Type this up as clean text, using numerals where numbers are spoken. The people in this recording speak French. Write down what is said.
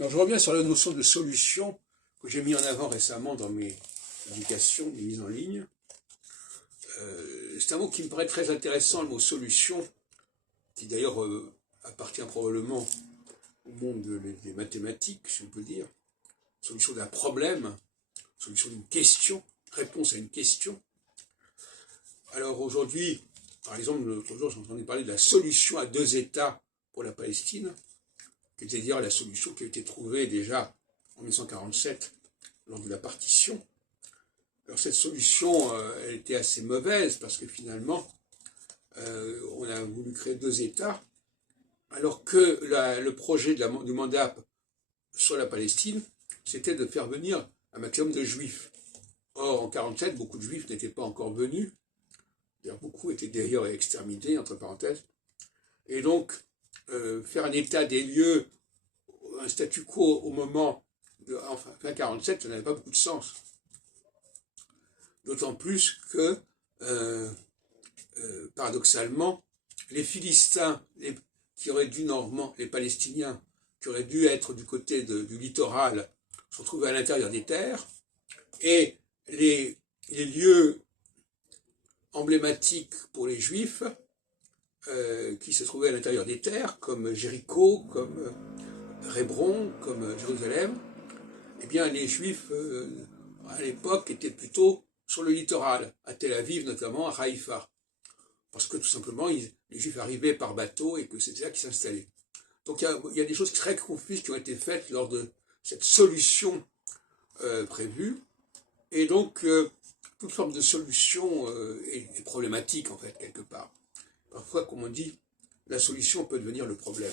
Donc je reviens sur la notion de solution que j'ai mis en avant récemment dans mes publications, mes mises en ligne. C'est un mot qui me paraît très intéressant, le mot solution, qui d'ailleurs appartient probablement au monde des mathématiques, si on peut dire. Solution d'un problème, solution d'une question, réponse à une question. Alors aujourd'hui, par exemple, l'autre jour, j'entendais parler de la solution à 2 États pour la Palestine, qui était dire la solution qui a été trouvée déjà en 1947 lors de la partition. Alors cette solution, elle était assez mauvaise parce que finalement, on a voulu créer 2 États, alors que le projet du mandat sur la Palestine, c'était de faire venir un maximum de juifs. Or, en 1947, beaucoup de juifs n'étaient pas encore venus. D'ailleurs, beaucoup étaient d'ailleurs exterminés, entre parenthèses. Et donc, faire un état des lieux, un statu quo au moment de fin 1947, ça n'avait pas beaucoup de sens. D'autant plus que, paradoxalement, les Philistins, qui auraient dû normalement, les Palestiniens, qui auraient dû être du côté du littoral, se retrouvaient à l'intérieur des terres, et les lieux emblématiques pour les Juifs, qui se trouvaient à l'intérieur des terres, comme Jéricho, comme Hébron, comme Jérusalem, eh bien les Juifs, à l'époque, étaient plutôt sur le littoral, à Tel Aviv notamment, à Haïfa, parce que tout simplement, les Juifs arrivaient par bateau et que c'était là qu'ils s'installaient. Donc il y a des choses très confuses qui ont été faites lors de cette solution prévue, et donc toute forme de solution est problématique en fait, quelque part. Parfois, comme on dit, la solution peut devenir le problème.